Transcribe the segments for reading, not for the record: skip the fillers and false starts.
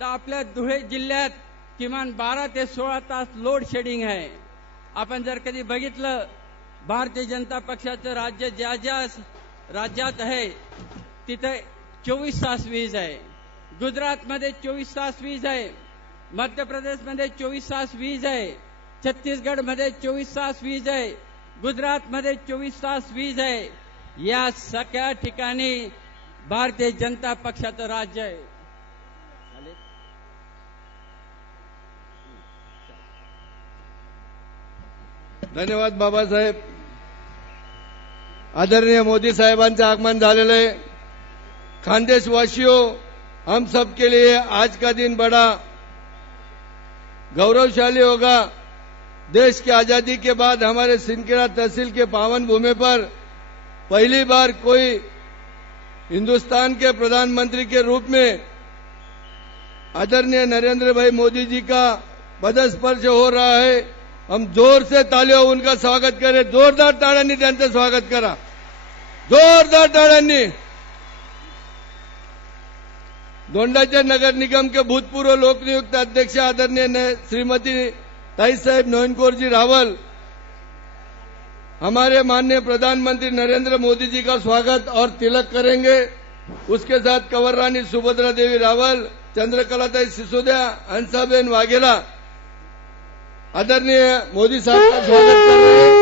तर आपल्या धुळे जिल्ह्यात किमान 12 ते 16 तास लोड शेडिंग आहे। आपण जर कधी बघितलं भारतीय जनता पक्षाचं राज्य ज्या ज्या राज्यात आहे तिथे 24 तास वीज आहे। गुजरातमध्ये 24 तास वीज आहे, मध्य प्रदेशमध्ये 24 तास वीज आहे, छत्तीसगडमध्ये 24 तास वीज आहे, गुजरातमध्ये 24 तास वीज आहे। या सगळ्या ठिकाणी भारतीय जनता पक्षाचं राज्य आहे। धन्यवाद बाबासाहेब। आदरणीय मोदी साहेबांचे आगमन झालेले है। खानदेशवासियों, हम सब के लिए आज का दिन बड़ा गौरवशाली होगा। देश की आजादी के बाद हमारे सिंदखेड़ा तहसील के पावन भूमि पर पहली बार कोई हिंदुस्तान के प्रधानमंत्री के रूप में आदरणीय नरेंद्र भाई मोदी जी का पदस्पर्श हो रहा है। हम जोर से तालियों उनका स्वागत करें। जोरदार टाळ्यांनी त्यांचं स्वागत करा, जोरदार टाळ्यांनी। दोंडाच्या नगर निगम के भूतपूर्व लोकनियुक्त अध्यक्ष आदरणीय श्रीमती ताई साहेब नोइनकोर जी रावल हमारे माननीय प्रधानमंत्री नरेंद्र मोदी जी का स्वागत और तिलक करेंगे। उसके साथ कंवर रानी सुभद्रा देवी रावल, चंद्रकलाताई सिसोदिया, हंसाबेन वाघेला आदरणीय मोदी साहब का स्वागत कर रहे हैं।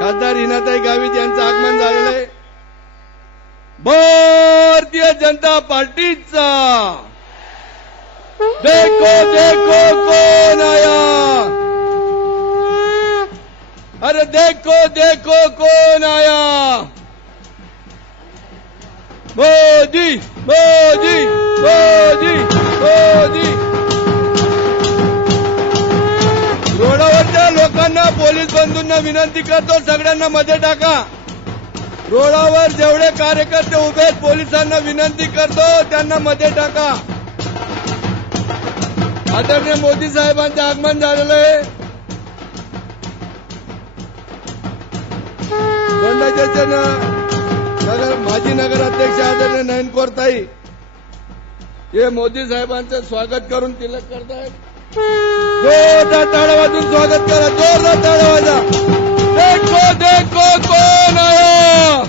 खासदार हिनाताई गावित यांचं आगमन झालेलं आहे। भारतीय जनता पार्टीचा देखो देखो कौन आया, अरे देखो देखो कौन आया, मोदी मोदी मोदी मोदी। रोडावरच्या लोकांना, पोलीस बंधूंना विनंती करतो, सगळ्यांना मध्ये टाका। रोडावर जेवढे कार्यकर्ते उभे आहेत पोलिसांना विनंती करतो त्यांना मध्ये टाका। आदरणीय मोदी साहेबांचे आगमन झालेलं आहे। दोंडाचे नगर माजी नगर अध्यक्ष आदरणीय नयनकोर ताई हे मोदी साहेबांचं स्वागत करून तिलक करतायत। जोरदार टाळ्या वाजून स्वागत करा, जोरदार टाळ्या वाजा। देखो देखो कौन आया,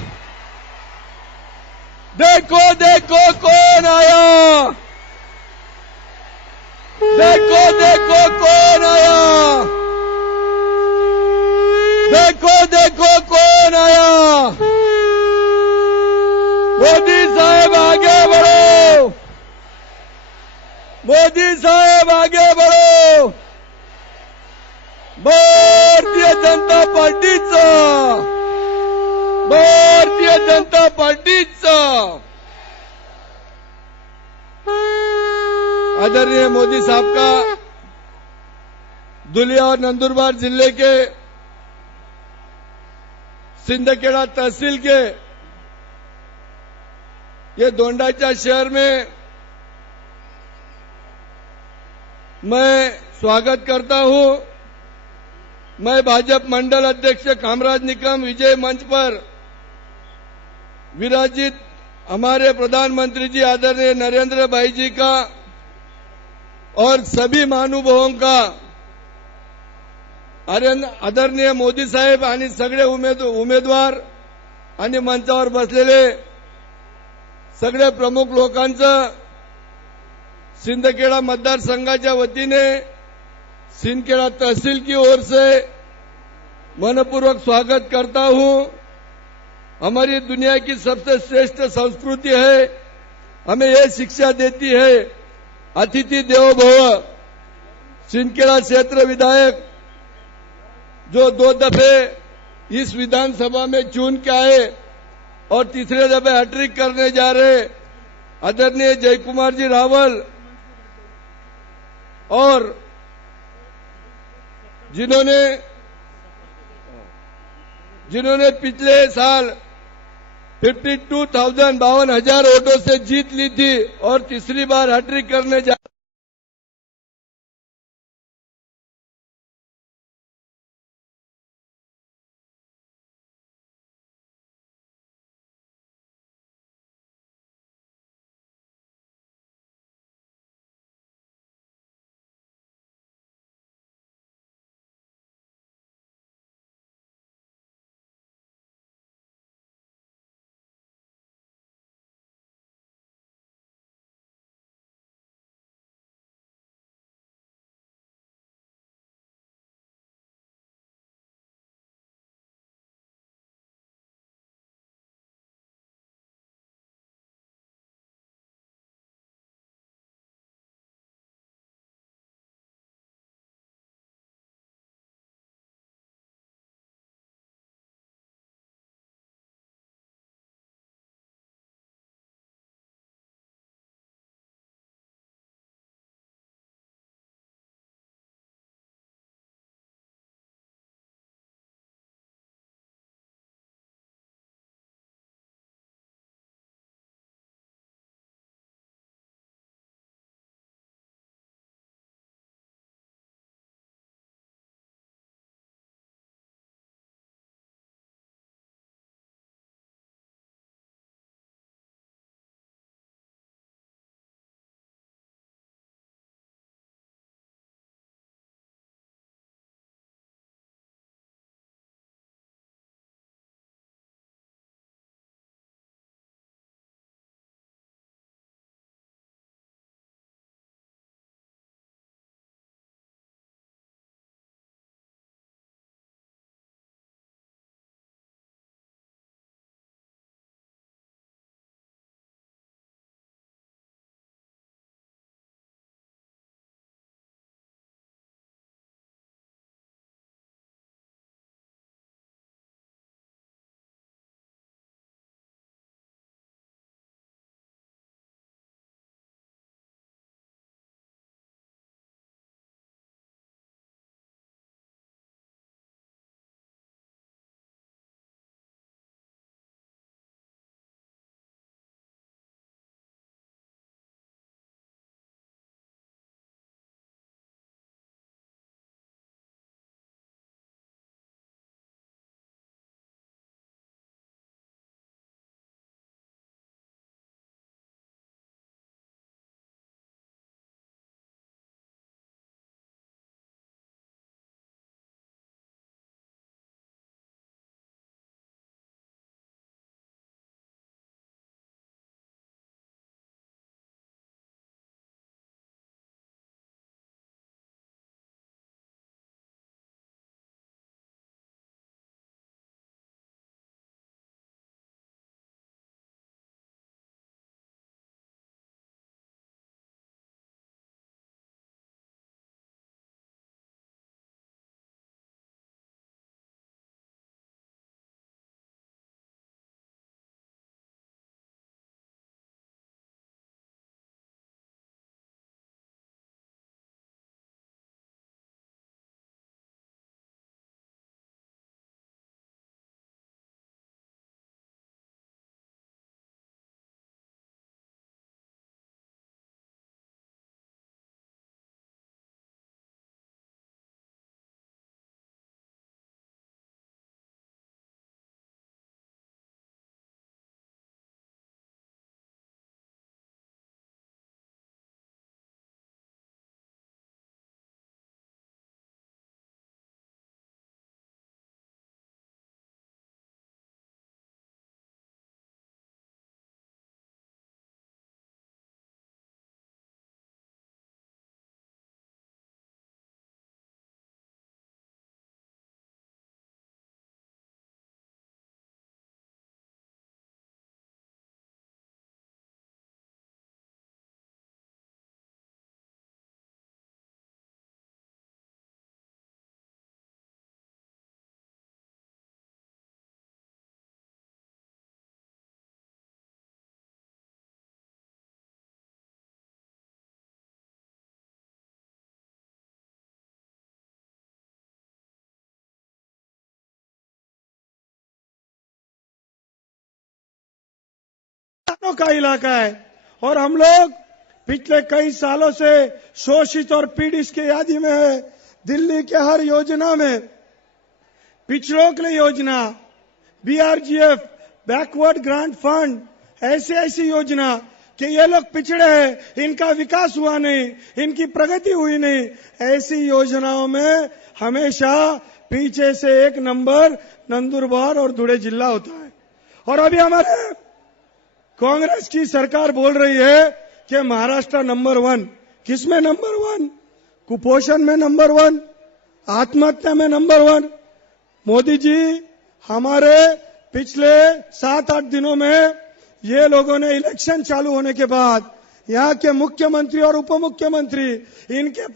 देखो देखो कौन आया, देखो देखो कौन आया, देखो देखो कौन आया। मोदी साहेब आगे बढ़ो, मोदी साहेब आगे बढ़ो। भारतीय जनता पार्टीचा, भारतीय जनता पार्टीचा। आदरणीय मोदी साहब का दुलिया और नंदुरबार जिले के सिंदखेड़ा तहसील के ये दोंडाचा शहर में मैं स्वागत करता हूं। मैं भाजपा मंडल अध्यक्ष कामराज निकम विजय मंच पर विराजित हमारे प्रधानमंत्री जी आदरणीय नरेंद्र भाई जी का और सभी महानुभावों का, आदरणीय मोदी साहेब आणि सगळे उमेदवार आणि मंचावर बसलेले सगळे प्रमुख लोकांचं सिंदखेड़ा मतदारसंघाच्या वतीने सिंदखेड़ा तहसील की ओर से मनपूर्वक स्वागत करता हूं। हमारी दुनिया की सबसे श्रेष्ठ संस्कृति है, हमें यह शिक्षा देती है अतिथि देवो भव। सिंदखेड़ा क्षेत्र विधायक जो 2 दफे इस विधानसभा में चुन के आए और तीसरे दफे हैट्रिक करने जा रहे आदरणीय जयकुमार जी रावल, और जिन्होंने पिछले साल 52,000 वोटों से जीत ली थी और तीसरी बार हैट्रिक करने जा किसानों का इलाका है और हम लोग पिछले कई सालों से शोषित और पीड़ित की यादी में है। दिल्ली के हर योजना में पिछड़ों के लिए योजना, बीआरजीएफ, बैकवर्ड ग्रांट फंड, ऐसी योजना कि ये लोग पिछड़े हैं, इनका विकास हुआ नहीं, इनकी प्रगति हुई नहीं, ऐसी योजनाओं में हमेशा पीछे से एक नंबर नंदुरबार और धुले जिला होता है। और अभी हमारे कांग्रेस की सरकार बोल रही है कि महाराष्ट्र नंबर 1। किसमें नंबर 1? कुपोषण में नंबर 1, आत्महत्या में नंबर 1। मोदी जी, हमारे पिछले 7-8 दिनों में ये लोगों ने इलेक्शन चालू होने के बाद यहाँ के मुख्यमंत्री और उप मुख्यमंत्री, इनके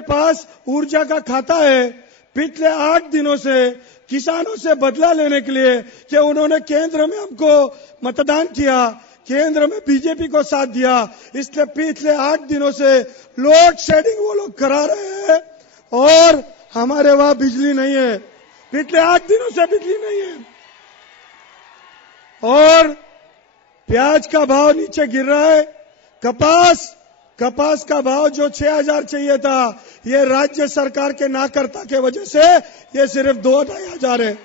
पास ऊर्जा का खाता है। पिछले 8 दिनों से किसानों से बदला लेने के लिए कि उन्होंने केंद्र में हमको मतदान किया, केंद्र में बीजेपी को साथ दिया, इसलिए पिछले 8 दिनों से लोड शेडिंग वो लोग करा रहे हैं और हमारे वहां बिजली नहीं है। पिछले 8 दिनों से बिजली नहीं है और प्याज का भाव नीचे गिर रहा है। कपास का भाव जो 6,000 चाहिए था, ये राज्य सरकार के नाकर्ता के वजह से ये सिर्फ 2,500 है।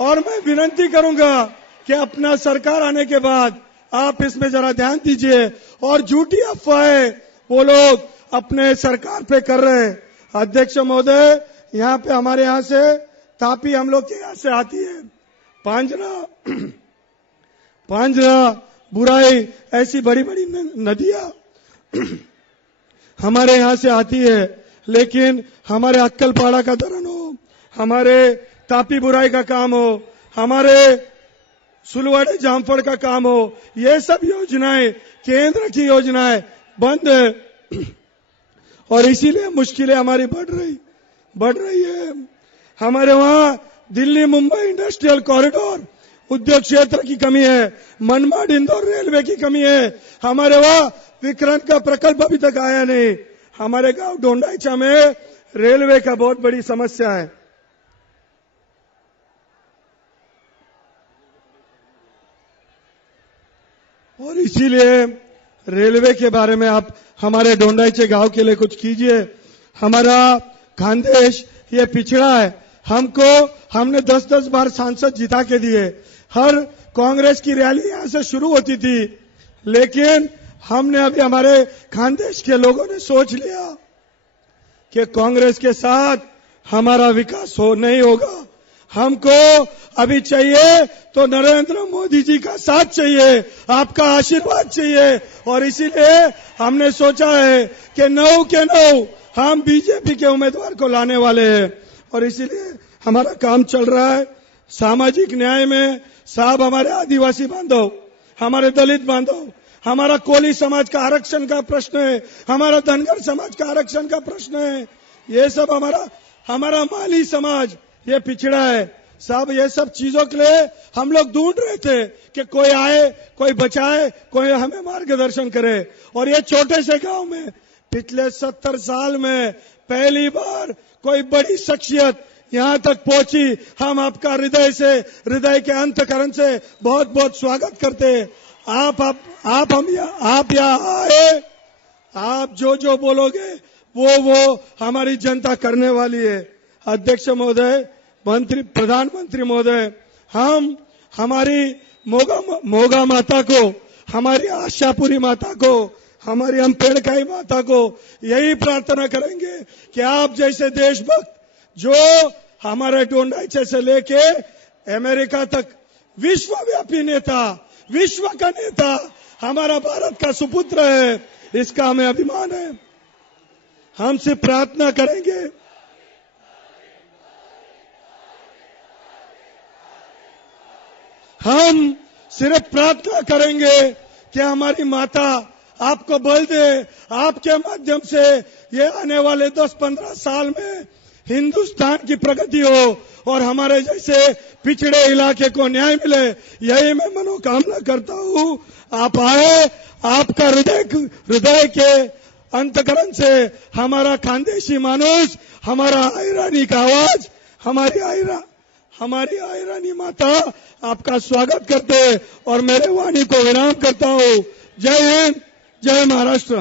और मैं विनती करूंगा कि अपना सरकार आने के बाद आप इसमें जरा ध्यान दीजिए और झूठी अफवाहें वो लोग अपने सरकार पे कर रहे हैं। अध्यक्ष महोदय, यहाँ पे हमारे यहाँ से तापी हम लोग के यहाँ से आती है, पांजरा, बुराई, ऐसी बड़ी बड़ी नदियां हमारे यहां से आती है। लेकिन हमारे अक्कलपाड़ा का धरण हो, हमारे तापी बुराई का काम हो, हमारे सुलवाड़े जामफड़ का काम हो, ये सब योजनाएं, केंद्र की योजनाएं बंद है और इसीलिए मुश्किलें हमारी बढ़ रही है। हमारे वहां दिल्ली मुंबई इंडस्ट्रियल कॉरिडोर, उद्योग क्षेत्र की कमी है, मनमाड इंदौर रेलवे की कमी है। हमारे वहां विक्रांत का प्रकल्प अभी तक आया नहीं। हमारे गांव डोंडाईचा में रेलवे का बहुत बड़ी समस्या है। और इसीलिए रेलवे के बारे में आप हमारे डोंडाईचे गांव के लिए कुछ कीजिए। हमारा खानदेश ये पिछड़ा है, हमने 10-10 बार सांसद जिता के दिए। हर कांग्रेस की रैली यहां से शुरू होती थी, लेकिन हमने अभी हमारे खानदेश के लोगों ने सोच लिया कि कांग्रेस के साथ हमारा विकास नहीं होगा। हमको अभी चाहिए तो नरेंद्र मोदी जी का साथ चाहिए, आपका आशीर्वाद चाहिए। और इसीलिए हमने सोचा है कि 9 के 9 हम बीजेपी के उम्मीदवार को लाने वाले हैं और इसीलिए हमारा काम चल रहा है। सामाजिक न्याय में साहब, हमारे आदिवासी बांधव, हमारे दलित बांधव, हमारा कोली समाज का आरक्षण का प्रश्न है, हमारा धनगर समाज का आरक्षण का प्रश्न है, ये सब हमारा माली समाज ये पिछड़ा है। साहब, ये सब चीजों के लिए हम लोग ढूंढ रहे थे कि कोई आए, कोई बचाए, कोई हमें मार्गदर्शन करे। और ये छोटे से गांव में पिछले 70 साल में पहली बार कोई बड़ी शख्सियत यहां तक पहुंची। हम आपका हृदय के अंतकरण से बहुत बहुत स्वागत करते हैं। आप यहाँ आए, आप जो बोलोगे वो हमारी जनता करने वाली है। अध्यक्ष महोदय, प्रधानमंत्री महोदय, हम हमारी मोगा माता को, हमारी आशापुरी माता को, हमारी अम्बेडकरी माता को यही प्रार्थना करेंगे कि आप जैसे देशभक्त जो हमारे डोंडाईचे से लेके अमेरिका तक विश्वव्यापी नेता, विश्व का नेता हमारा भारत का सुपुत्र है, इसका हमें अभिमान है। हम सिर्फ प्रार्थना करेंगे, हम सिर्फ प्रार्थना करेंगे कि हमारी माता आपको बल दे, आपके माध्यम से ये आने वाले 10-15 साल में हिंदुस्तान की प्रगति हो और हमारे जैसे पिछड़े इलाके को न्याय मिले, यही मैं मनोकामना करता हूँ। आप आए, आपका हृदय के अंतकरण से हमारा खानदेशी मानुष, हमारा आयरानी का आवाज, हमारी हमारी आयरानी माता आपका स्वागत करते हैं और मेरे वाणी को विराम करता हूं। जय हिंद, जय महाराष्ट्र।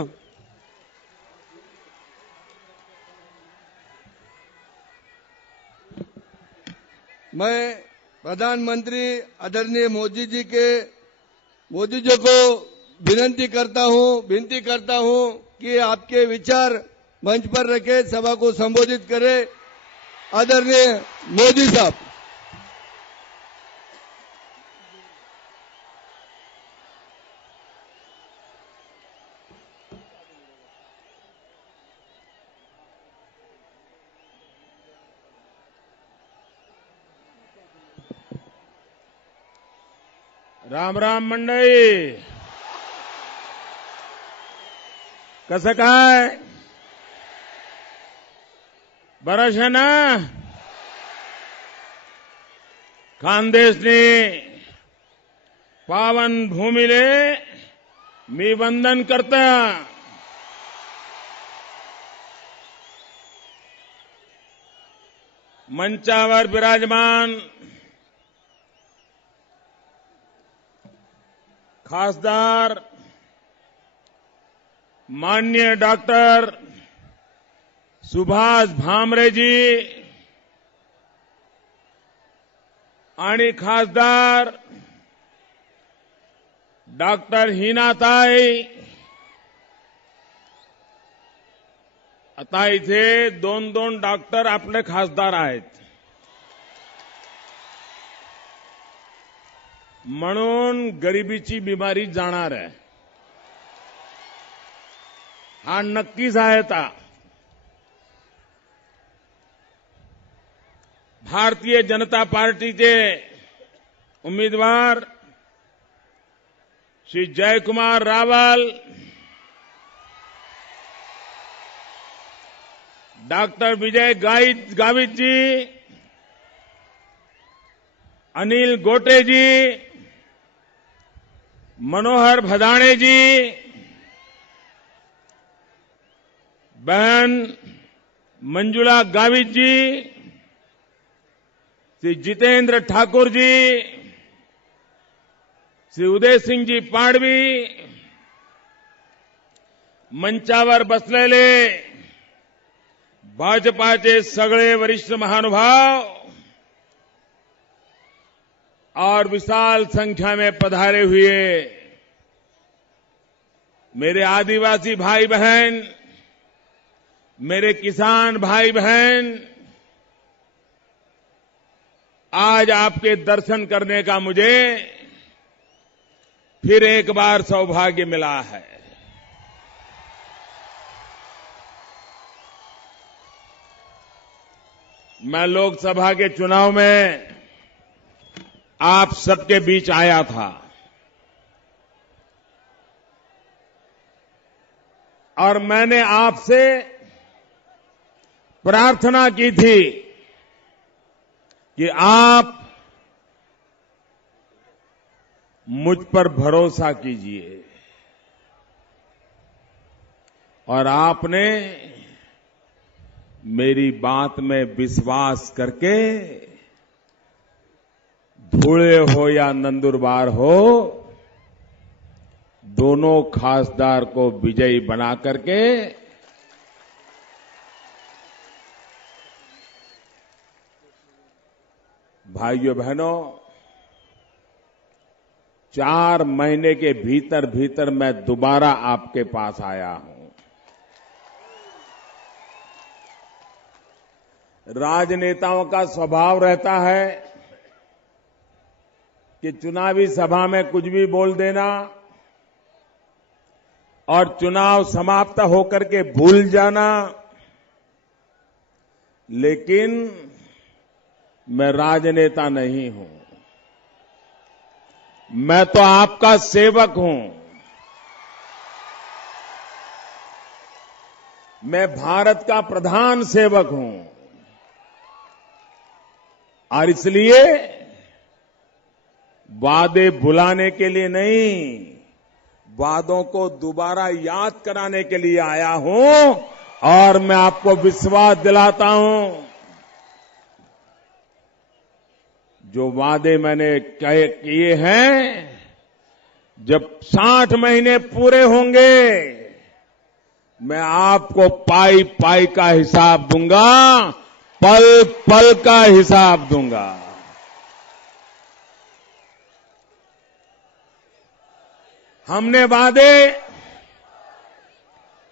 मैं प्रधानमंत्री आदरणीय मोदी जी को विनती करता हूं कि आपके विचार मंच पर रखे सभा को संबोधित करें। आदरणीय मोदी साहब। राम राम मंडळी, कसं काय? बरं आहे ना? खानदेशने पावन भूमीले मी वंदन करता। मंचावर विराजमान खासदार माननीय डॉक्टर सुभाष भामरे जी आणि खासदार डॉक्टर हिनाताई, आता इथे दोन डॉक्टर आपले खासदार आहेत, म्हणून गरिबीची बिमारी जाणार आहे हा नक्कीच आहे। भारतीय जनता पार्टीचे उमेदवार श्री जयकुमार रावल, डॉक्टर विजय गावित जी, अनिल गोटे जी, मनोहर भदाणे जी, बहन मंजुला गावित जी, श्री जितेंद्र ठाकुर जी, श्री उदय सिंह जी पाडवी, मंचावर बसलेले भाजपाचे सगळे वरिष्ठ महानुभाव और विशाल संख्या में पधारे हुए मेरे आदिवासी भाई बहन, मेरे किसान भाई बहन, आज आपके दर्शन करने का मुझे फिर एक बार सौभाग्य मिला है। मैं लोकसभा के चुनाव में आप सबके बीच आया था और मैंने आपसे प्रार्थना की थी कि आप मुझ पर भरोसा कीजिए, और आपने मेरी बात में विश्वास करके धुले हो या नंदुरबार हो, दोनों खासदार को विजयी बना करके भाइयों बहनों, 4 महीने के भीतर मैं दोबारा आपके पास आया हूं। राजनेताओं का स्वभाव रहता है कि चुनावी सभा में कुछ भी बोल देना और चुनाव समाप्त होकर के भूल जाना, लेकिन मैं राजनेता नहीं हूं, मैं तो आपका सेवक हूं। मैं भारत का प्रधान सेवक हूं और इसलिए वादे भुलाने के लिए नहीं, वादों को दोबारा याद कराने के लिए आया हूं और मैं आपको विश्वास दिलाता हूं जो वादे मैंने किए हैं, जब 60 महीने पूरे होंगे, मैं आपको पाई पाई का हिसाब दूंगा, पल पल का हिसाब दूंगा। हमने वादे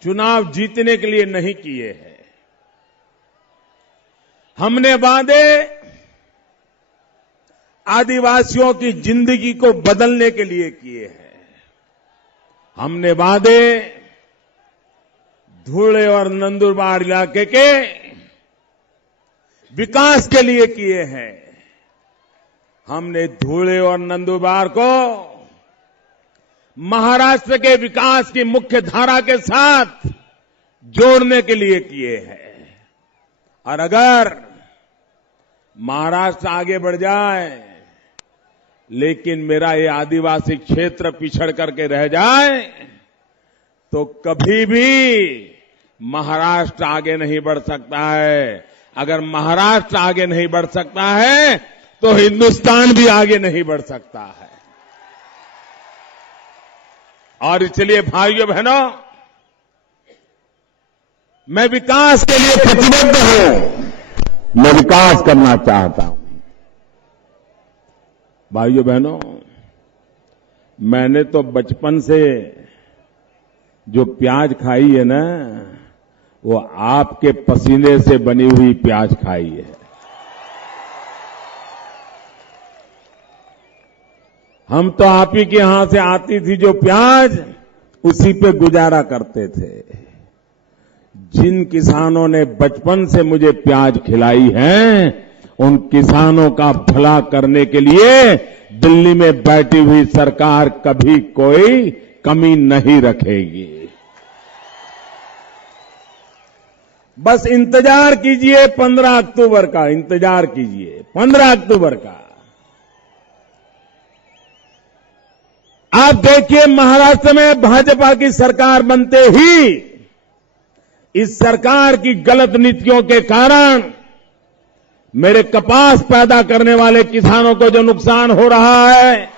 चुनाव जीतने के लिए नहीं किए हैं। हमने वादे आदिवासियों की जिंदगी को बदलने के लिए किए हैं। हमने वादे धुले और नंदुरबार इलाके के विकास के लिए किए हैं। हमने धुले और नंदुरबार को महाराष्ट्र के विकास की मुख्य धारा के साथ जोड़ने के लिए किए हैं। और अगर महाराष्ट्र आगे बढ़ जाए, लेकिन मेरा ये आदिवासी क्षेत्र पिछड़ करके रह जाए, तो कभी भी महाराष्ट्र आगे नहीं बढ़ सकता है। अगर महाराष्ट्र आगे नहीं बढ़ सकता है, तो हिंदुस्तान भी आगे नहीं बढ़ सकता है। और इसलिए भाइयों बहनों, मैं विकास के लिए प्रतिबद्ध हूं। मैं विकास करना चाहता हूं। भाइयों बहनों, मैंने तो बचपन से जो प्याज खाई है ना, वो आपके पसीने से बनी हुई प्याज खाई है। हम तो आप ही के यहां से आती थी जो प्याज, उसी पे गुजारा करते थे। जिन किसानों ने बचपन से मुझे प्याज खिलाई है, उन किसानों का भला करने के लिए दिल्ली में बैठी हुई सरकार कभी कोई कमी नहीं रखेगी। बस इंतजार कीजिए 15 अक्टूबर का, इंतजार कीजिए 15 अक्टूबर का। आप देखिए, महाराष्ट्र में भाजपा की सरकार बनते ही इस सरकार की गलत नीतियों के कारण मेरे कपास पैदा करने वाले किसानों को जो नुकसान हो रहा है,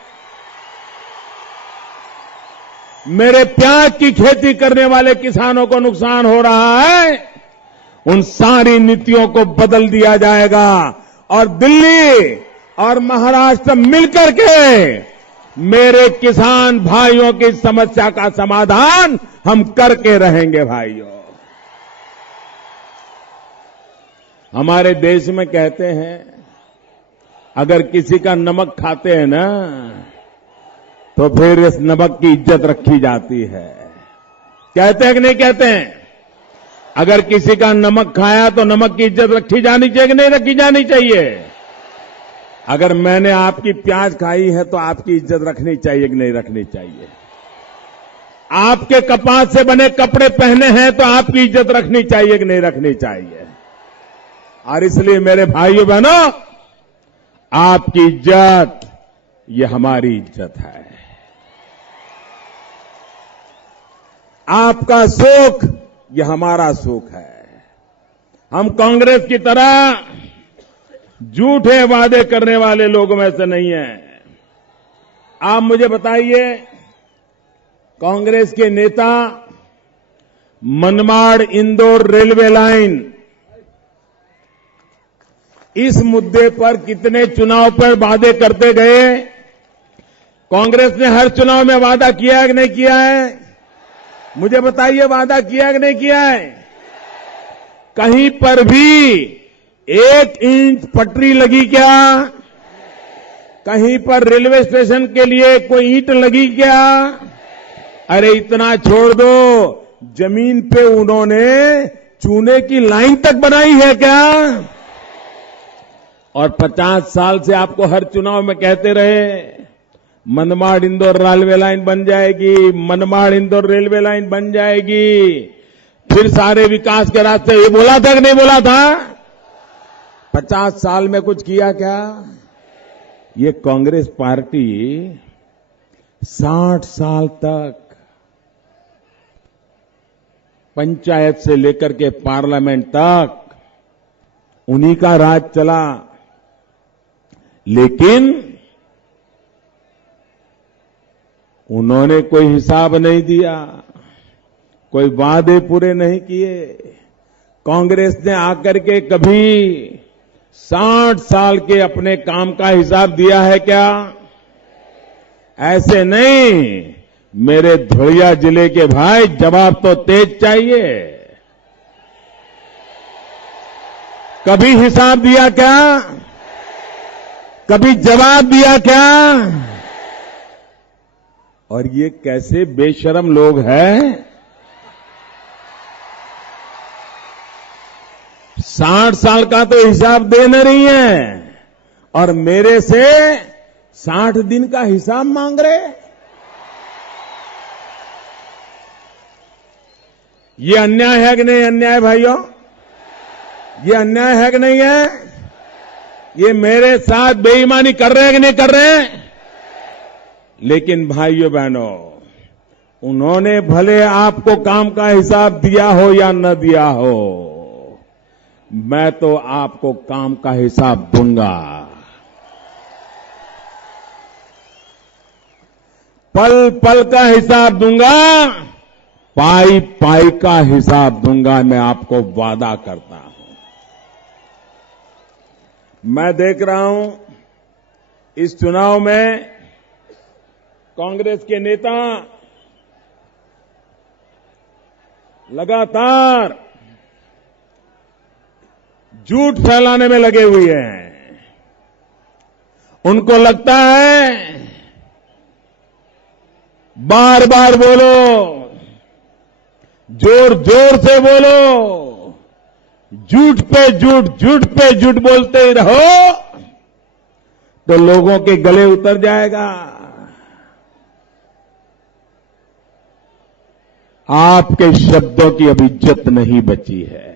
मेरे प्याज की खेती करने वाले किसानों को नुकसान हो रहा है, उन सारी नीतियों को बदल दिया जाएगा। और दिल्ली और महाराष्ट्र मिलकर के मेरे किसान भाइयों की समस्या का समाधान हम करके रहेंगे। भाइयों, हमारे देश में कहते हैं, अगर किसी का नमक खाते हैं ना, तो फिर इस नमक की इज्जत रखी जाती है। कहते हैं कि नहीं कहते हैं? अगर किसी का नमक खाया तो नमक की इज्जत रखी जानी चाहिए कि नहीं रखी जानी चाहिए? अगर मैंने आपकी प्याज खाई है तो आपकी इज्जत रखनी चाहिए कि नहीं रखनी चाहिए? आपके कपास से बने कपड़े पहने हैं तो आपकी इज्जत रखनी चाहिए कि नहीं रखनी चाहिए? और इसलिए मेरे भाइयों बहनों, आपकी इज्जत ये हमारी इज्जत है। आपका सुख ये हमारा सुख है। हम कांग्रेस की तरह झूठे वादे करने वाले लोगों में से नहीं हैं। आप मुझे बताइए, कांग्रेस के नेता मनमाड़ इंदौर रेलवे लाइन, इस मुद्दे पर कितने चुनाव पर वादे करते गए? कांग्रेस ने हर चुनाव में वादा किया है कि नहीं किया है? मुझे बताइए, वादा किया है कि नहीं किया है? कहीं पर भी 1 इंच पटरी लगी क्या? कहीं पर रेलवे स्टेशन के लिए कोई ईंट लगी क्या? अरे इतना छोड़ दो, जमीन पे उन्होंने चूने की लाइन तक बनाई है क्या? और 50 साल से आपको हर चुनाव में कहते रहे, मनमाड़ इंदौर रेलवे लाइन बन जाएगी, मनमाड़ इंदौर रेलवे लाइन बन जाएगी, फिर सारे विकास के रास्ते, ये बोला था कि नहीं बोला था? 50 साल में कुछ किया क्या? ये कांग्रेस पार्टी 60 साल तक पंचायत से लेकर के पार्लियामेंट तक उन्हीं का राज चला। लेकिन उन्होंने कोई हिसाब नहीं दिया, कोई वादे पूरे नहीं किए। कांग्रेस ने आकर के कभी 60 साल के अपने काम का हिसाब दिया है क्या? ऐसे नहीं। मेरे धुलिया जिले के भाई, जवाब तो तेज चाहिए। कभी हिसाब दिया क्या? कभी जवाब दिया क्या? और ये कैसे बेशरम लोग हैं? 60 साल का तो हिसाब दे न रही है और मेरे से 60 दिन का हिसाब मांग रहे। ये अन्याय है कि नहीं अन्याय भाइयों? ये अन्याय है कि नहीं है? ये मेरे साथ बेईमानी कर रहे हैं कि नहीं कर रहे हैं? लेकिन भाइयों बहनों, उन्होंने भले आपको काम का हिसाब दिया हो या न दिया हो, मैं तो आपको काम का हिसाब दूंगा। पल पल का हिसाब दूंगा, पाई पाई का हिसाब दूंगा, मैं आपको वादा करता हूं। मैं देख रहा हूं इस चुनाव में कांग्रेस के नेता लगातार झूठ फैलाने में लगे हुए हैं। उनको लगता है बार बार बोलो, जोर जोर से बोलो, झूठ पे झूठ, झूठ पे झूठ बोलते ही रहो तो लोगों के गले उतर जाएगा। आपके शब्दों की अब इज्जत नहीं बची है।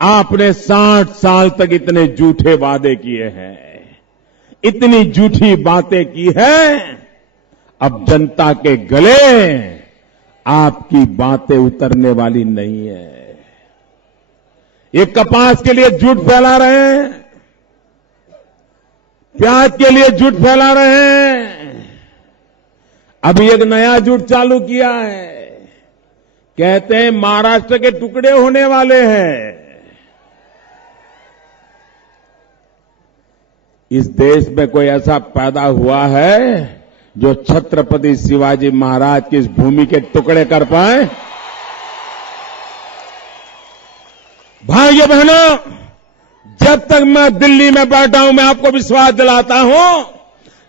आपने 60 साल तक इतने झूठे वादे किए हैं, इतनी झूठी बातें की हैं, अब जनता के गले आपकी बातें उतरने वाली नहीं है। ये कपास के लिए झूठ फैला रहे हैं, प्याज के लिए झूठ फैला रहे हैं, अभी एक नया झूठ चालू किया है। कहते हैं महाराष्ट्र के टुकड़े होने वाले हैं। इस देश में कोई ऐसा पैदा हुआ है जो छत्रपति शिवाजी महाराज की इस भूमि के टुकड़े कर पाए? भाइयों बहनों, जब तक मैं दिल्ली में बैठा हूं, मैं आपको विश्वास दिलाता हूं,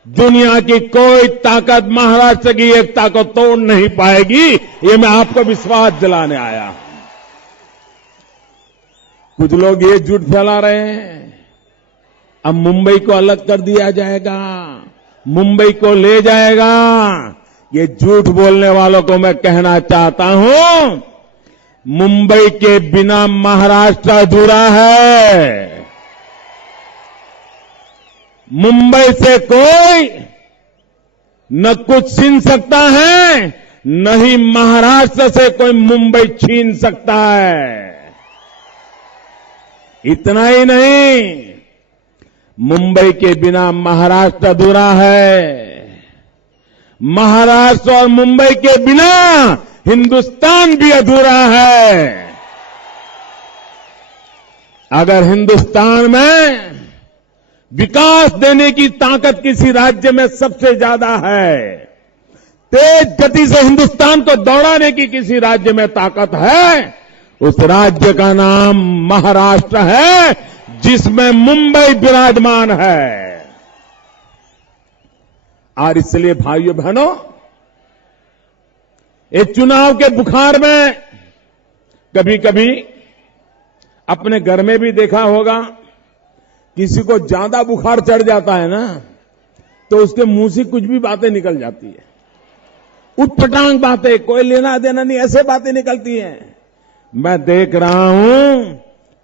दुनिया की कोई ताकत महाराष्ट्र की एकता को तोड़ नहीं पाएगी। ये मैं आपको विश्वास दिलाने आया हूं। कुछ लोग ये झूठ फैला रहे हैं, अब मुंबई को अलग कर दिया जाएगा, मुंबई को ले जाएगा। ये झूठ बोलने वालों को मैं कहना चाहता हूं, मुंबई के बिना महाराष्ट्र अधूरा है। मुंबई से कोई न कुछ छीन सकता है, न ही महाराष्ट्र से कोई मुंबई छीन सकता है। इतना ही नहीं, मुंबई के बिना महाराष्ट्र अधूरा है। महाराष्ट्र और मुंबई के बिना हिंदुस्तान भी अधूरा है। अगर हिंदुस्तान में विकास देने की ताकत किसी राज्य में सबसे ज्यादा है, तेज गति से हिंदुस्तान को दौड़ाने की किसी राज्य में ताकत है, उस राज्य का नाम महाराष्ट्र है, जिसमें मुंबई विराजमान है। और इसलिए भाइयों बहनों, इस चुनाव के बुखार में कभी कभी अपने घर में भी देखा होगा, किसी को ज्यादा बुखार चढ़ जाता है ना, तो उसके मुंह से कुछ भी बातें निकल जाती है, उठपटांग बातें, कोई लेना देना नहीं, ऐसे बातें निकलती हैं। मैं देख रहा हूं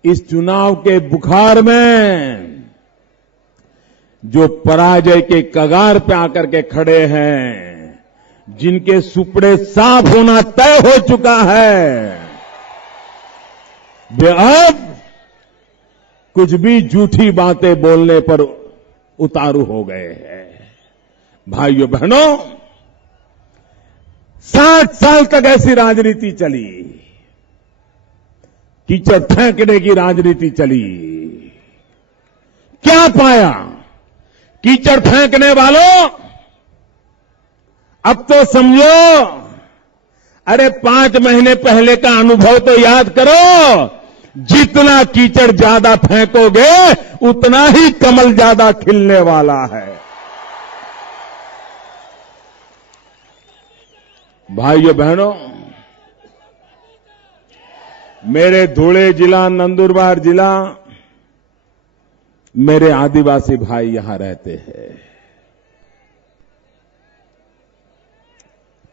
इस चुनाव के बुखार में जो पराजय के कगार पे आकर के खड़े हैं, जिनके सुपड़े साफ होना तय हो चुका है, वे अब कुछ भी झूठी बातें बोलने पर उतारू हो गए हैं। भाइयों बहनों, 60 साल तक ऐसी राजनीति चली, कीचड़ फेंकने की राजनीति चली। क्या पाया कीचड़ फेंकने वालों? अब तो समझो, अरे 5 महीने पहले का अनुभव तो याद करो। जितना कीचड़ ज्यादा फेंकोगे उतना ही कमल ज्यादा खिलने वाला है। भाइयों बहनों, मेरे धुले जिला, नंदुरबार जिला, मेरे आदिवासी भाई यहां रहते हैं।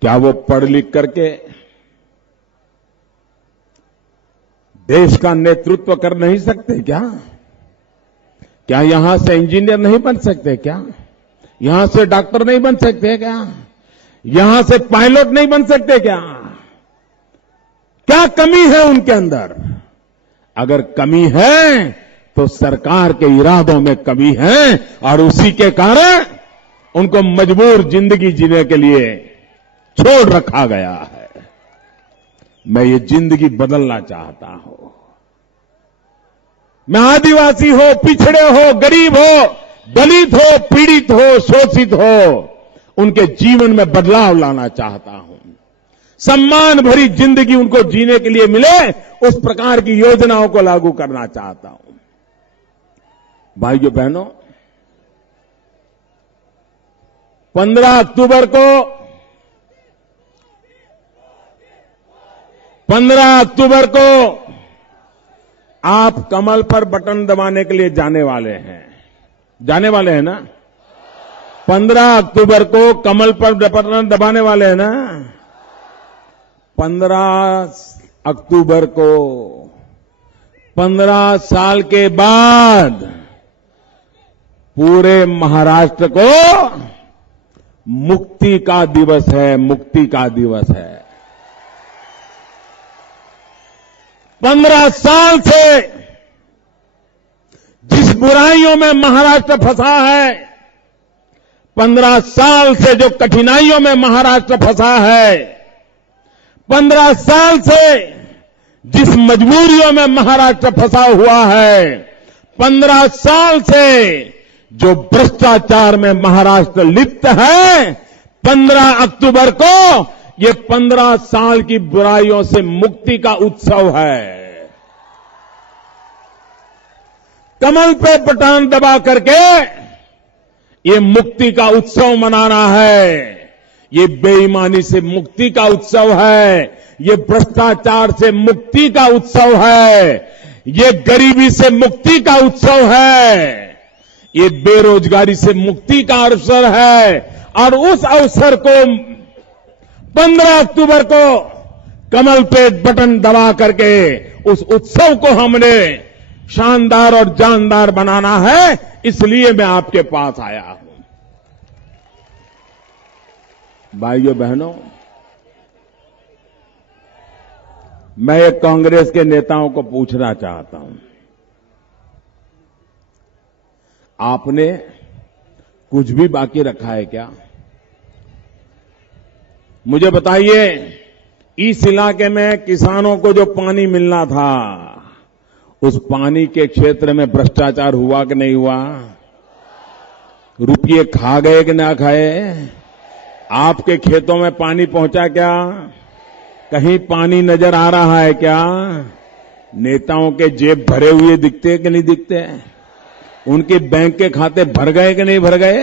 क्या वो पढ़ लिख करके देश का नेतृत्व कर नहीं सकते क्या? क्या यहां से इंजीनियर नहीं बन सकते क्या? यहां से डॉक्टर नहीं बन सकते क्या? यहां से पायलट नहीं बन सकते क्या? क्या कमी है उनके अंदर? अगर कमी है तो सरकार के इरादों में कमी है और उसी के कारण उनको मजबूर जिंदगी जीने के लिए छोड़ रखा गया है। मैं ये जिंदगी बदलना चाहता हूं। मैं आदिवासी हो, पिछड़े हो, गरीब हो, दलित हो, पीड़ित हो, शोषित हो, उनके जीवन में बदलाव लाना चाहता हूं। सम्मान भरी जिंदगी उनको जीने के लिए मिले, उस प्रकार की योजनाओं को लागू करना चाहता हूं। भाइयों बहनों, 15 अक्टूबर को आप कमल पर बटन दबाने के लिए जाने वाले हैं ना? 15 अक्टूबर को कमल पर बटन दबाने वाले हैं ना? 15 अक्टूबर को 15 साल के बाद पूरे महाराष्ट्र को मुक्ति का दिवस है। मुक्ति का दिवस है। 15 साल से जिस बुराइयों में महाराष्ट्र फंसा है, 15 साल से जो कठिनाइयों में महाराष्ट्र फंसा है, 15 साल से जिस मजबूरियों में महाराष्ट्र फंसा हुआ है, 15 साल से जो भ्रष्टाचार में महाराष्ट्र लिप्त है, 15 अक्टूबर को ये 15 साल की बुराइयों से मुक्ति का उत्सव है। कमल पे बटन दबा करके ये मुक्ति का उत्सव मनाना है। ये बेईमानी से मुक्ति का उत्सव है। ये भ्रष्टाचार से मुक्ति का उत्सव है। ये गरीबी से मुक्ति का उत्सव है। ये बेरोजगारी से मुक्ति का अवसर है। और उस अवसर को 15 अक्टूबर को कमल पे बटन दबा करके उस उत्सव को हमने शानदार और जानदार बनाना है। इसलिए मैं आपके पास आया हूं। भाइयों बहनों, मैं कांग्रेस के नेताओं को पूछना चाहता हूं, आपने कुछ भी बाकी रखा है क्या? मुझे बताइए, इस इलाके में किसानों को जो पानी मिलना था, उस पानी के क्षेत्र में भ्रष्टाचार हुआ कि नहीं हुआ? रुपये खा गए कि ना खाए? आपके खेतों में पानी पहुंचा क्या? कहीं पानी नजर आ रहा है क्या? नेताओं के जेब भरे हुए दिखते कि नहीं दिखते? उनके बैंक के खाते भर गए कि नहीं भर गए?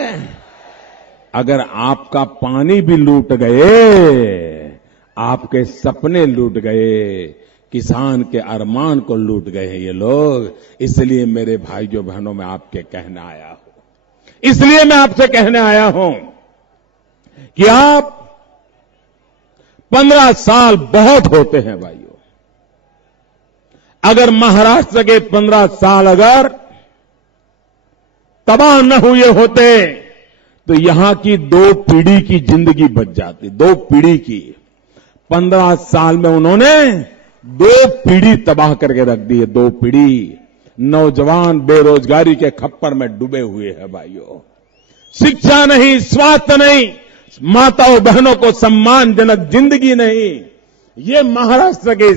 अगर आपका पानी भी लूट गए, आपके सपने लूट गए, किसान के अरमान को लूट गए ये लोग। इसलिए मेरे भाइयों बहनों, मैं आपके कहने आया हूं। इसलिए मैं आपसे कहने आया हूं कि आप 15 साल बहुत होते हैं भाइयों। अगर महाराष्ट्र के 15 साल अगर तबाह न हुए होते तो यहां की 2 पीढ़ी की जिंदगी बच जाती। 2 पीढ़ी की 15 साल में उन्होंने 2 पीढ़ी तबाह करके रख दी है। 2 पीढ़ी नौजवान बेरोजगारी के खप्पर में डूबे हुए हैं भाइयों। शिक्षा नहीं, स्वास्थ्य नहीं, माताओं बहनों को सम्मानजनक जिंदगी नहीं, ये महाराष्ट्र के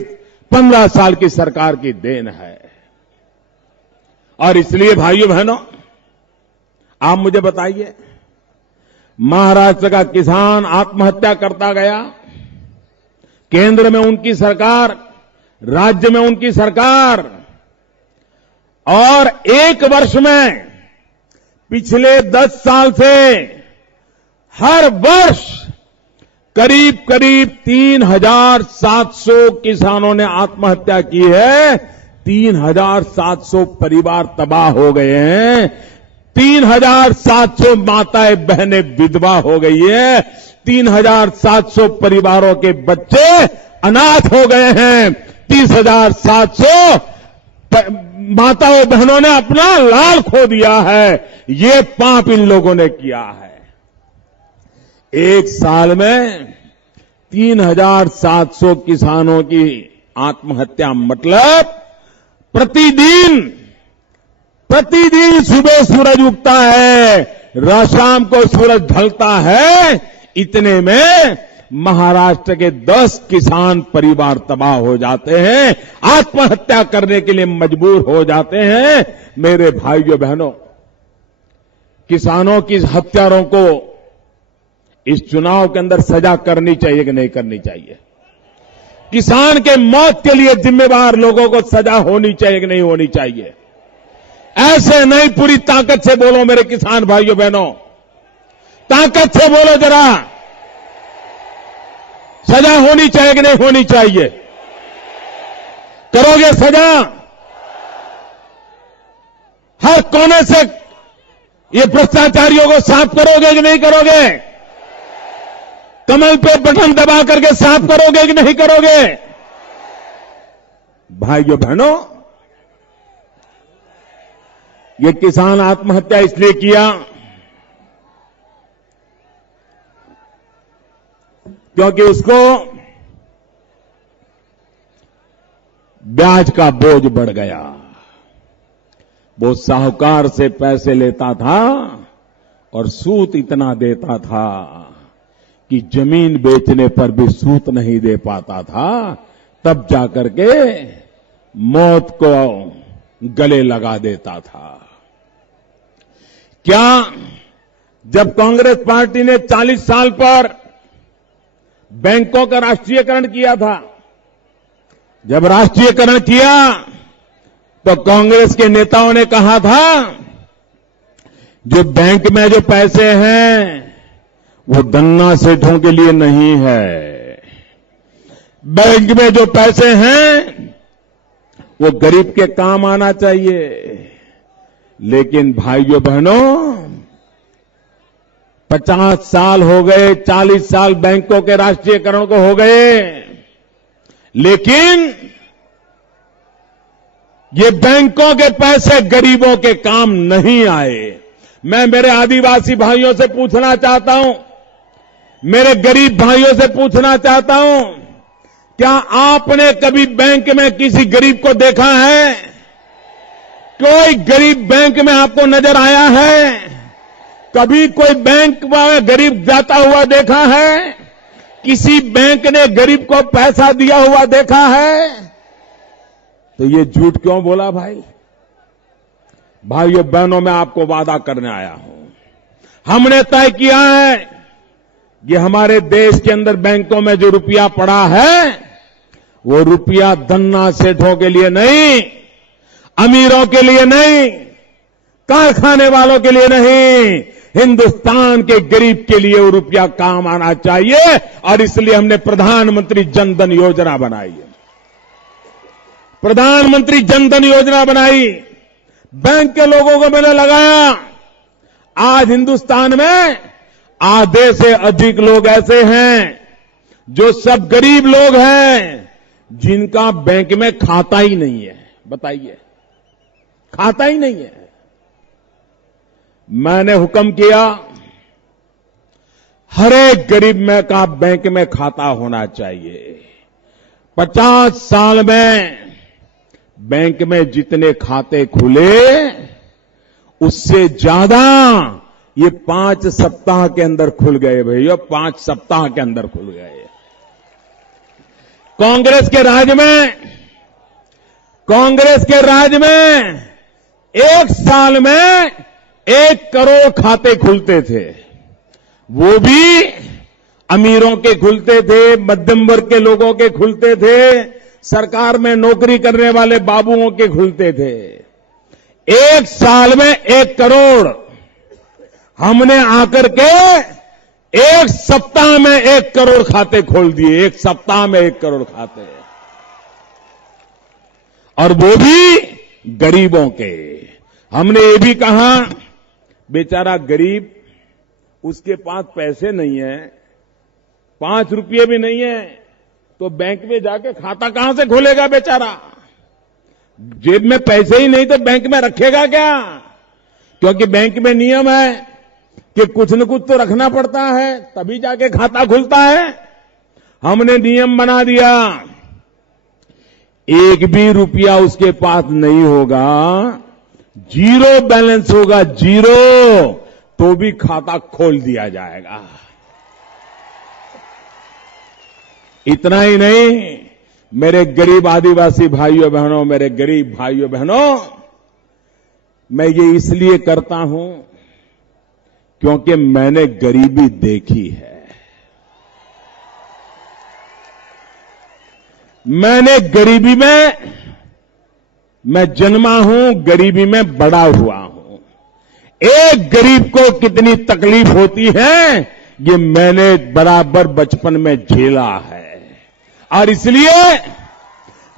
15 साल की सरकार की देन है। और इसलिए भाइयों बहनों, आप मुझे बताइए, महाराष्ट्र का किसान आत्महत्या करता गया, केंद्र में उनकी सरकार, राज्य में उनकी सरकार, और एक वर्ष में पिछले 10 साल से हर वर्ष करीब करीब 3,700 किसानों ने आत्महत्या की है। 3,700 परिवार तबाह हो गए हैं। 3,700 माताएं बहनें विधवा हो गई है। 3,700 परिवारों के बच्चे अनाथ हो गए हैं। 30,700 माताओं बहनों ने अपना लाल खो दिया है। ये पाप इन लोगों ने किया है। एक साल में 3,700 किसानों की आत्महत्या मतलब प्रतिदिन सुबह सूरज उगता है, शाम को सूरज ढलता है, इतने में महाराष्ट्र के 10 किसान परिवार तबाह हो जाते हैं, आत्महत्या करने के लिए मजबूर हो जाते हैं। मेरे भाइयों बहनों, किसानों की हत्यारों को इस चुनाव के अंदर सजा करनी चाहिए कि नहीं करनी चाहिए? किसान के मौत के लिए जिम्मेवार लोगों को सजा होनी चाहिए कि नहीं होनी चाहिए? ऐसे नहीं, पूरी ताकत से बोलो मेरे किसान भाइयों बहनों, ताकत से बोलो जरा, सजा होनी चाहिए कि नहीं होनी चाहिए? करोगे सजा? हर कोने से ये भ्रष्टाचारियों को साफ करोगे कि नहीं करोगे? कमल पे बटन दबा करके साफ करोगे कि नहीं करोगे? भाइयों बहनों, ये किसान आत्महत्या इसलिए किया क्योंकि उसको ब्याज का बोझ बढ़ गया। वो साहूकार से पैसे लेता था और सूद इतना देता था कि जमीन बेचने पर भी सूद नहीं दे पाता था। तब जाकर के मौत को गले लगा देता था। क्या जब कांग्रेस पार्टी ने 40 साल पर बैंकों का राष्ट्रीयकरण किया था, जब राष्ट्रीयकरण किया तो कांग्रेस के नेताओं ने कहा था जो बैंक में जो पैसे हैं वो धन्ना सेठों के लिए नहीं है, बैंक में जो पैसे हैं वो गरीब के काम आना चाहिए। लेकिन भाइयों बहनों, 50 साल हो गए, 40 साल बैंकों के राष्ट्रीयकरण को हो गए, लेकिन ये बैंकों के पैसे गरीबों के काम नहीं आए। मैं मेरे आदिवासी भाइयों से पूछना चाहता हूं, मेरे गरीब भाइयों से पूछना चाहता हूं, क्या आपने कभी बैंक में किसी गरीब को देखा है? कोई गरीब बैंक में आपको नजर आया है? कभी कोई बैंक में गरीब जाता हुआ देखा है? किसी बैंक ने गरीब को पैसा दिया हुआ देखा है? तो ये झूठ क्यों बोला भाई? भाइयों बहनों, मैं आपको वादा करने आया हूं, हमने तय किया है कि हमारे देश के अंदर बैंकों में जो रुपया पड़ा है वो रुपया धन्ना सेठों के लिए नहीं, अमीरों के लिए नहीं, कारखाने वालों के लिए नहीं, हिंदुस्तान के गरीब के लिए वो रुपया काम आना चाहिए। और इसलिए हमने प्रधानमंत्री जनधन योजना बनाई है। प्रधानमंत्री जनधन योजना बनाई, बैंक के लोगों को मैंने लगाया। आज हिंदुस्तान में आधे से अधिक लोग ऐसे हैं जो सब गरीब लोग हैं जिनका बैंक में खाता ही नहीं है। बताइए, खाता ही नहीं है। मैंने हुक्म किया हर एक गरीब में का बैंक में खाता होना चाहिए। 50 साल में बैंक में जितने खाते खुले उससे ज्यादा ये 5 सप्ताह के अंदर खुल गए भैया, 5 सप्ताह के अंदर खुल गए। कांग्रेस के राज में 1 साल में 1 करोड़ खाते खुलते थे, वो भी अमीरों के खुलते थे, मध्यम वर्ग के लोगों के खुलते थे, सरकार में नौकरी करने वाले बाबुओं के खुलते थे। 1 साल में 1 करोड़ हमने आकर के 1 सप्ताह में 1 करोड़ खाते खोल दिए। 1 सप्ताह में 1 करोड़ खाते, और वो भी गरीबों के। हमने ये भी कहा बेचारा गरीब, उसके पास पैसे नहीं है, 5 रुपये भी नहीं है, तो बैंक में जाके खाता कहां से खोलेगा बेचारा? जेब में पैसे ही नहीं तो बैंक में रखेगा क्या? क्योंकि बैंक में नियम है कि कुछ न कुछ तो रखना पड़ता है, तभी जाके खाता खुलता है। हमने नियम बना दिया, 1 भी रुपया उसके पास नहीं होगा, 0 बैलेंस होगा, 0, तो भी खाता खोल दिया जाएगा। इतना ही नहीं, मेरे गरीब आदिवासी भाइयों बहनों, मेरे गरीब भाइयों बहनों, मैं ये इसलिए करता हूं क्योंकि मैंने गरीबी देखी है। मैंने गरीबी में मैं जन्मा हूं, गरीबी में बड़ा हुआ हूं। एक गरीब को कितनी तकलीफ होती है ये मैंने बराबर बचपन में झेला है, और इसलिए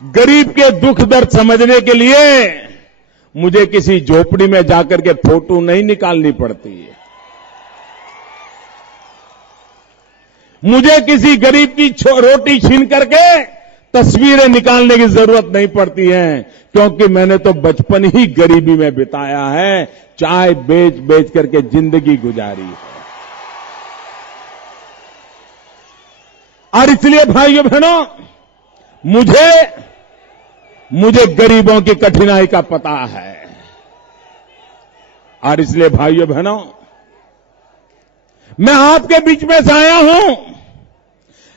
गरीब के दुख दर्द समझने के लिए मुझे किसी झोपड़ी में जाकर के फोटो नहीं निकालनी पड़ती है। मुझे किसी गरीब की रोटी छीन करके तस्वीरें निकालने की जरूरत नहीं पड़ती है, क्योंकि मैंने तो बचपन ही गरीबी में बिताया है, चाय बेच बेच करके जिंदगी गुजारी है। और इसलिए भाइयों बहनों, मुझे गरीबों की कठिनाई का पता है, और इसलिए भाइयों बहनों, मैं आपके बीच में से आया हूं,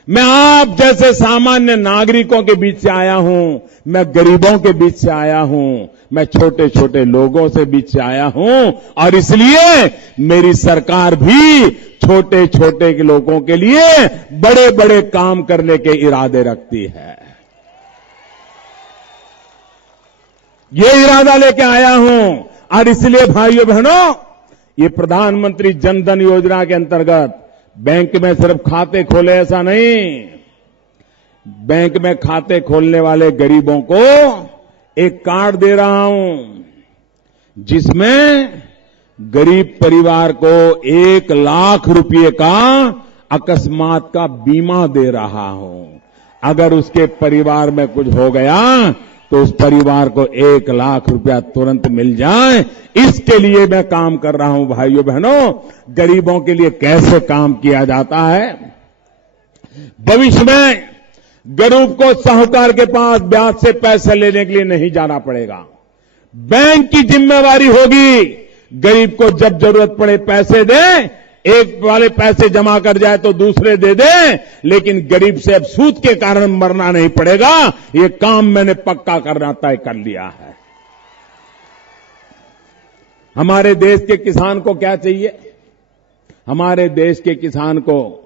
मैं आप जैसे सामान्य नागरिकों के बीच से आया हूं, मैं गरीबों के बीच से आया हूं, मैं छोटे छोटे लोगों से बीच से आया हूं, और इसलिए मेरी सरकार भी छोटे छोटे लोगों के लिए बड़े बड़े काम करने के इरादे रखती है। ये इरादा लेके आया हूं, और इसलिए भाइयों बहनों, ये प्रधानमंत्री जन धन योजना के अंतर्गत बैंक में सिर्फ खाते खोले ऐसा नहीं, बैंक में खाते खोलने वाले गरीबों को एक कार्ड दे रहा हूं, जिसमें गरीब परिवार को 1 लाख रुपए का अकस्मात का बीमा दे रहा हूं। अगर उसके परिवार में कुछ हो गया तो उस परिवार को 1 लाख रुपया तुरंत मिल जाए, इसके लिए मैं काम कर रहा हूं। भाइयों बहनों, गरीबों के लिए कैसे काम किया जाता है? भविष्य में गरीब को साहूकार के पास ब्याज से पैसे लेने के लिए नहीं जाना पड़ेगा। बैंक की जिम्मेवारी होगी, गरीब को जब जरूरत पड़े पैसे दे, एक वाले पैसे जमा कर जाए तो दूसरे दे दे, लेकिन गरीब से अब सूद के कारण मरना नहीं पड़ेगा। ये काम मैंने पक्का करना तय कर लिया है। हमारे देश के किसान को क्या चाहिए? हमारे देश के किसान को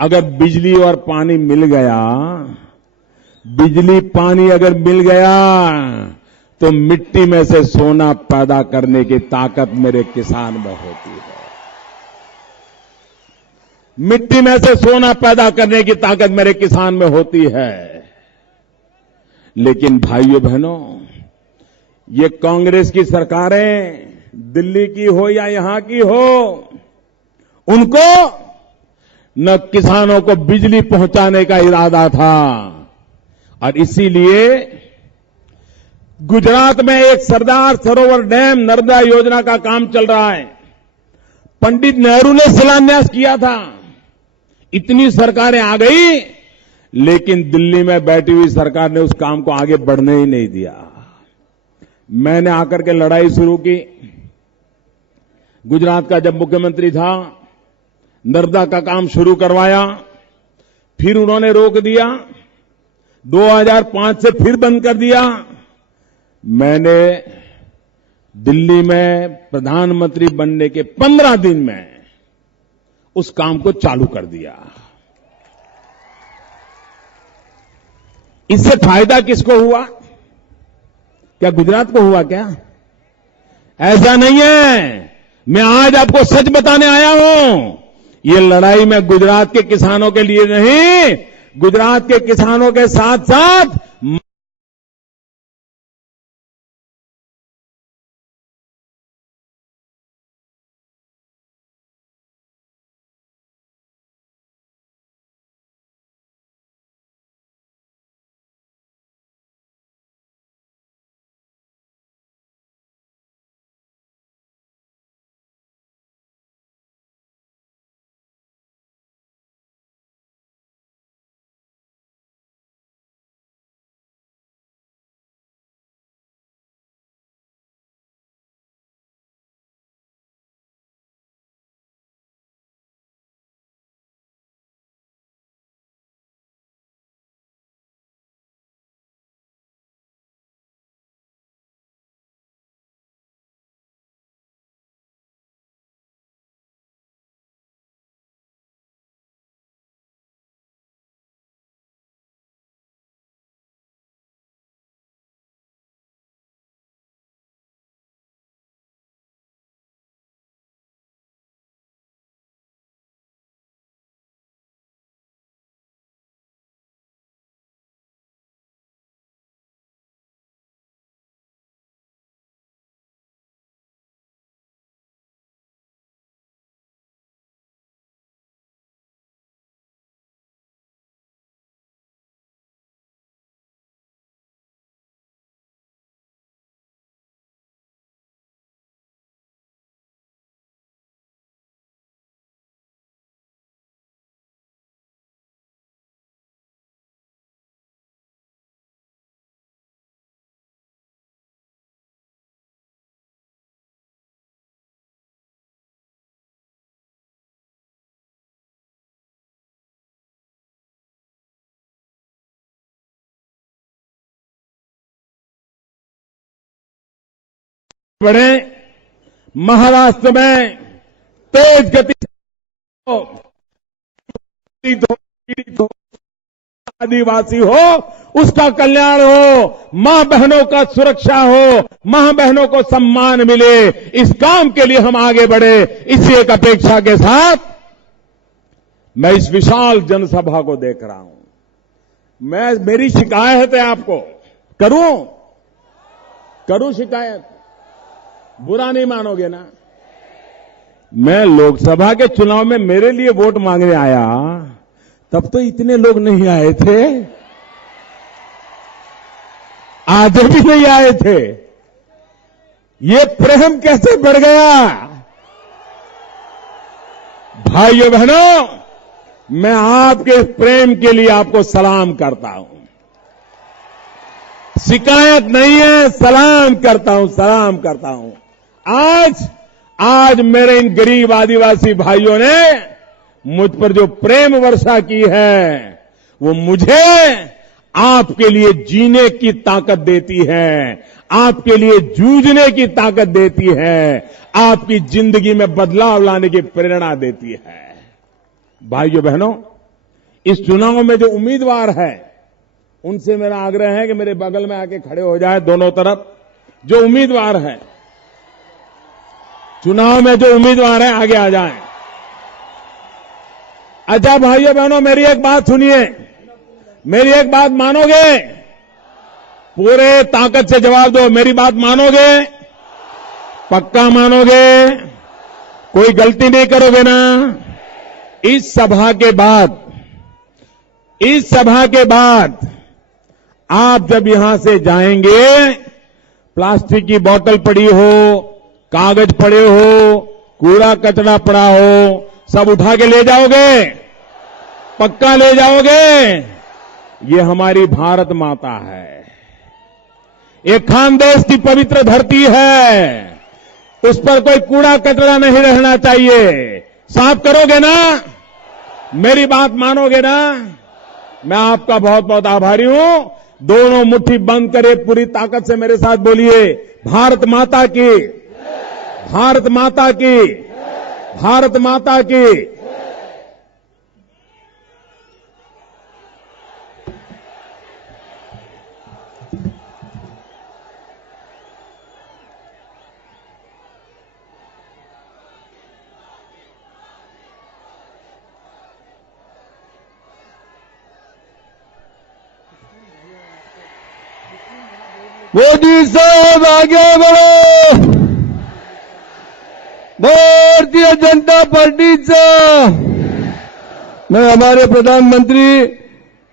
अगर बिजली और पानी मिल गया, बिजली पानी अगर मिल गया तो मिट्टी में से सोना पैदा करने की ताकत मेरे किसान में होती है। मिट्टी में से सोना पैदा करने की ताकत मेरे किसान में होती है। लेकिन भाइयों बहनों, ये कांग्रेस की सरकारें, दिल्ली की हो या यहां की हो, उनको न किसानों को बिजली पहुंचाने का इरादा था, और इसीलिए गुजरात में एक सरदार सरोवर डैम नर्मदा योजना का काम चल रहा है। पंडित नेहरू ने शिलान्यास किया था। इतनी सरकारें आ गई, लेकिन दिल्ली में बैठी हुई सरकार ने उस काम को आगे बढ़ने ही नहीं दिया। मैंने आकर के लड़ाई शुरू की। गुजरात का जब मुख्यमंत्री था, नर्मदा का काम शुरू करवाया, फिर उन्होंने रोक दिया, 2005 से फिर बंद कर दिया। मैंने दिल्ली में प्रधानमंत्री बनने के 15 दिन में उस काम को चालू कर दिया। इससे फायदा किसको हुआ? क्या गुजरात को हुआ क्या? ऐसा नहीं है। मैं आज आपको सच बताने आया हूं। ये लड़ाई मैं गुजरात के किसानों के लिए नहीं, गुजरात के किसानों के साथ साथ बढ़े। महाराष्ट्र में तेज गति से आदिवासी हो, उसका कल्याण हो, मां बहनों का सुरक्षा हो, मां बहनों को सम्मान मिले, इस काम के लिए हम आगे बढ़े। इसी एक अपेक्षा के साथ मैं इस विशाल जनसभा को देख रहा हूं। मेरी शिकायत है आपको, करूं शिकायत? बुरा नहीं मानोगे ना? मैं लोकसभा के चुनाव में मेरे लिए वोट मांगने आया, तब तो इतने लोग नहीं आए थे, आधे भी नहीं आए थे। ये प्रेम कैसे बढ़ गया? भाइयों बहनों, मैं आपके प्रेम के लिए आपको सलाम करता हूं। शिकायत नहीं है, सलाम करता हूं। आज मेरे इन गरीब आदिवासी भाइयों ने मुझ पर जो प्रेम वर्षा की है, वो मुझे आपके लिए जीने की ताकत देती है, आपके लिए जूझने की ताकत देती है, आपकी जिंदगी में बदलाव लाने की प्रेरणा देती है। भाइयों बहनों, इस चुनाव में जो उम्मीदवार है, उनसे मेरा आग्रह है कि मेरे बगल में आके खड़े हो जाए। दोनों तरफ जो उम्मीदवार है, चुनाव में जो उम्मीदवार है, आगे आ जाएं। अच्छा भाइयों बहनों, मेरी एक बात सुनिए, मेरी एक बात मानोगे? पूरे ताकत से जवाब दो, मेरी बात मानोगे? पक्का मानोगे? कोई गलती नहीं करोगे ना? इस सभा के बाद आप जब यहां से जाएंगे, प्लास्टिक की बोतल पड़ी हो, कागज पड़े हो, कूड़ा कचरा पड़ा हो, सब उठा के ले जाओगे? पक्का ले जाओगे? ये हमारी भारत माता है, ये खानदेश की पवित्र धरती है, उस पर कोई कूड़ा कचरा नहीं रहना चाहिए। साफ करोगे ना? मेरी बात मानोगे ना? मैं आपका बहुत बहुत आभारी हूं। दोनों मुट्ठी बंद करे, पूरी ताकत से मेरे साथ बोलिए, भारत माता की, भारत माता की, भारत माता की। मोदी साहब आगे बढ़ो, भारतीय जनता पार्टीचं मैं हमारे प्रधानमंत्री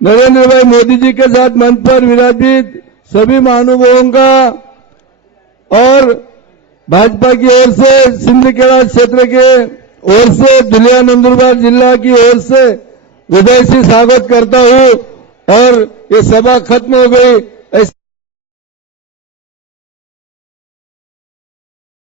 नरेंद्र भाई मोदी जी के साथ मंच पर विराजित सभी महानुभावों का और भाजपा की ओर से सिंदखेड़ा क्षेत्र के ओर से धुलिया नंदुरबार जिला की ओर से हृदय से स्वागत करता हूं और ये सभा खत्म हो गई।